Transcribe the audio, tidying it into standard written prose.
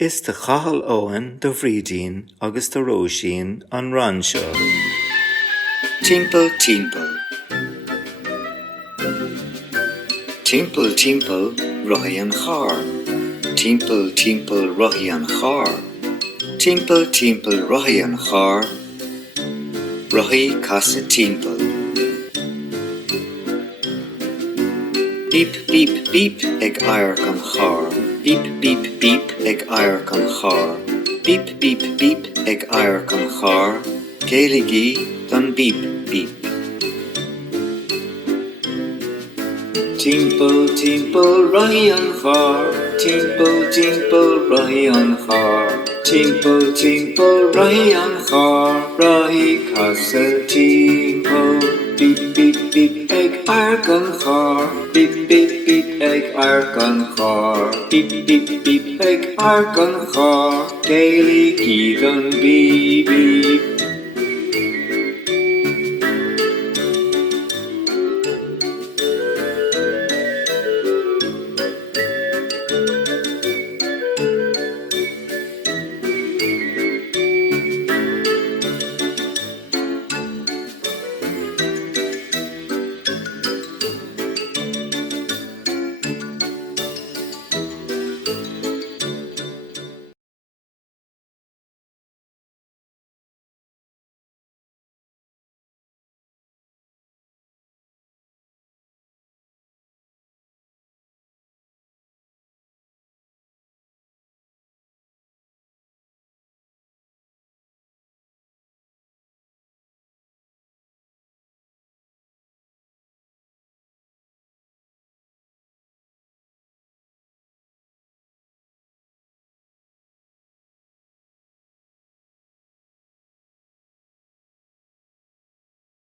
Is de chahal óhan do bhrídín agus do róisín an Rann seo. Timpeall Timpeall. Timpeall Timpeall rothaí an chairr. Timpeall Timpeall rothaí an chairr. Timpeall Timpeall rothaí an chairr. Rothaí casa timpeall. Beep beep beep ag air gan chairr. Beep beep beep ag air gan chairr. Beep beep beep ag air gan chairr. Céiligi don beep beep. Timpeall Timpeall rothaí an chairr. Timpeall Timpeall rothaí an chairr. Timpeall Timpeall rothaí an chairr. Rothaí casa timpeall. Beep beep beep ag air gan chairr. Beep beep beep ag air gan chairr. Beep beep beep ag air gan chairr. Céiligi don beep beep.